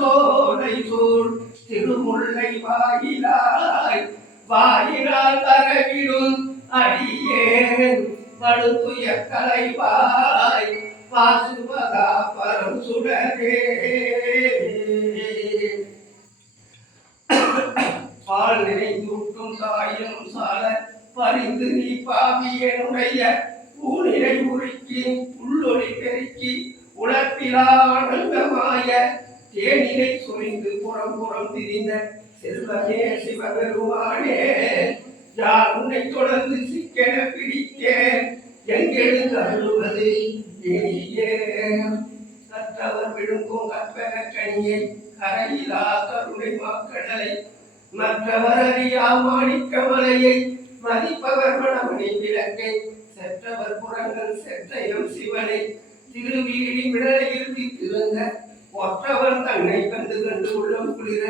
சோலை சூழ் திருமுல்லை வாயிலாய் வாயினால் வரவிடும் அடியேன் படுத்துய கலைவாய் பாசுபதா பரம் சுடரே பால் நிறைந்தூட்டும் தாயினும் சால பறிந்து நீ பாவியனுடைய ஊனிலை உருக்கி உள்ளொளி பெருக்கி உழப்பிலா ஆனந்தமாய தேனிலை சுரிந்து புறம் புறம் திரிந்த செல்வமே சிவபெருமானே யார் உன்னை தொடர்ந்து சிக்கென பிடித்தேன் எங்கெழுந்து அருள்வது இனியே கற்றவர் விழுங்கும் கற்பக கனியை கரையிலா கருணை மாக்கடலை மற்றவர் அறியா மாணிக்க மலையை மதிப்பவர் மணமணி விளக்கை செற்றவர் புறங்கள் செற்றையம் சிவனை திருவீடி விடலையில் தித்திருந்த ஒற்றவர் தன்னை கண்டு கண்டு உள்ளம் குளிர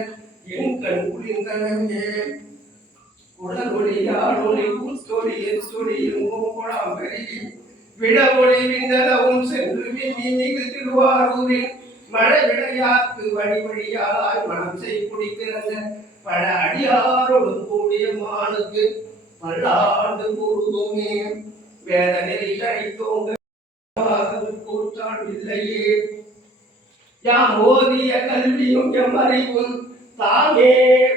என் கண் குளிர்ந்தனவே உடல் ஒளியால் ஒளி பூத்தொழி எச்சொழி எங்கும் குழாம் பெருகி விட ஒளி விண்ணளவும் சென்று மிகு திருவாரூரில் மழை விடையாக்கு வழி வழியாய் மனம் செய் குடிக்கிறந்த பல அடியாரோடு கூடிய மானுக்கு பல்லாண்டு கூறுதுமே வேதனை அழைத்தோங்க கூற்றாண்டில்லையே யாம் ஓதிய கல்வியும் எம் அறிவும் தாமே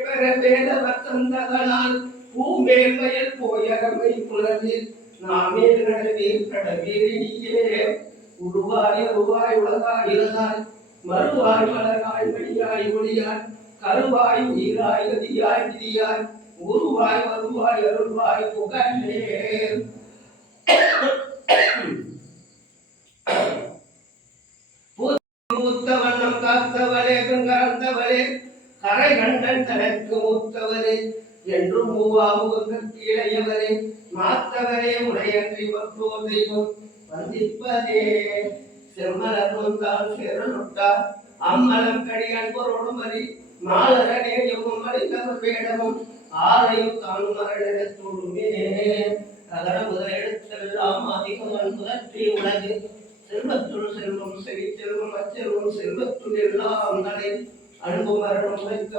பெற வேதவர் தந்ததனால் பூமேல் வயல் போயகமை புலவில் நாமே நடவீர் கடவீரினியே உருவாய் உருவாய் உலகாய் இருந்தாய் மறுவாய் மலராய் மணியாய் ஒளியாய் கருவாய் நீராய் கதியாய் விதியாய் உருவாய் வருவாய் அருள்வாய் புகழேர் மூத்தவண்ணம் காத்தவளே கங்கரந்தவளே கரை கண்டன் தனக்கு மூத்தவரே என்றும் மூவாமுகத்திற்கு இளையவரே மாத்தவரே உடையன்றி வற்றோர் தெய்வம் வந்திப்பதே செம்மலர் வந்தால் சேரனுட்டார் அம்மலம் கடியன் பொருளும் அறி மாலரனே எவ்வும் அறிந்தவர் வேடமும் ஆலயம் தானும் மரணத்தோடுமே தகர முதல் எழுத்தெல்லாம் அதிகம் அன்புதற்றி உலகு செல்வத்துள் செல்வம் செவி செல்வம் அச்செல்வம் செல்வத்துள் எல்லாம் தலை அன்பு மரணம் வைத்து